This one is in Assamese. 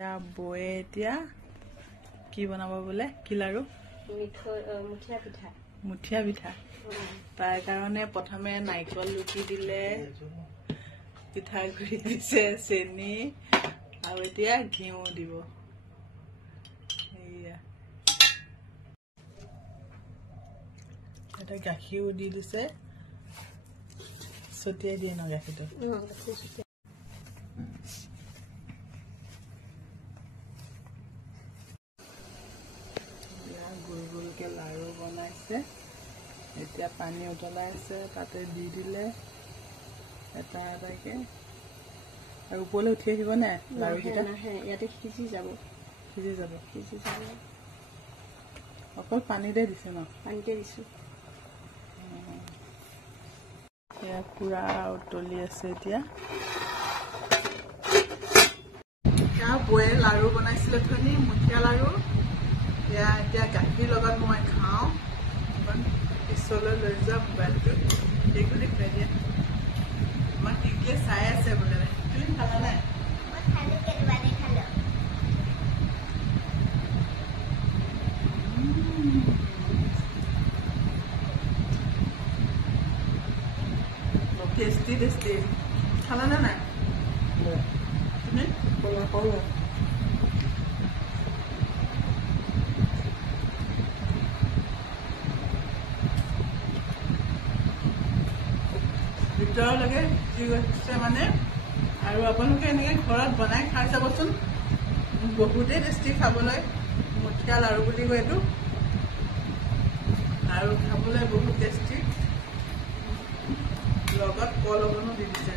বয়ে এতিয়া কি বনাব বোলে? কি লাৰু? মুঠিয়া পিঠা। তাৰ কাৰণে প্ৰথমে নাৰিকল ৰুকি দিলে, পিঠাগুড়ি দিছে, চেনি আৰু এতিয়া ঘিউ দিব। এটা গাখীৰো দি দিছে, ছটিয়াই দিয়ে ন গাখীৰটো। গোল গোলকে লাৰু বনাইছে, এতিয়া পানী উতলাই আছে, তাতে দি দিলে এটা এটাকে। আৰু ওপৰলৈ উঠি আহিব নে লাৰুকেইটা? ইয়াতে সিজি যাব। অকল পানীতে দিছে ন? পানীতে দিছো। এয়া পুৰা উতলি আছে এতিয়া। বয়ে লাৰু বনাইছিলে ধনী মুঠিয়া লাৰু। এয়া এতিয়া গাখীৰ লগত মই খাওঁ। পিছলৈ লৈ যোৱা মোবাইলটো দেখো দেখুৱাই দিয়া। মই টিকিয়ে চাই আছে বোলে। তুমি খালা নাই? Tasty tasty. খালা নে নাই? তুমি? ভিতৰলৈকে যি গৈছে মানে। আৰু আপোনালোকে এনেকৈ ঘৰত বনাই খাই চাবচোন, বহুতেই টেষ্টি খাবলৈ। মুঠিয়া লাৰু বুলি কয় এইটো, আৰু খাবলৈ বহুত টেষ্টি। লগত কল অকণো দি দিছে।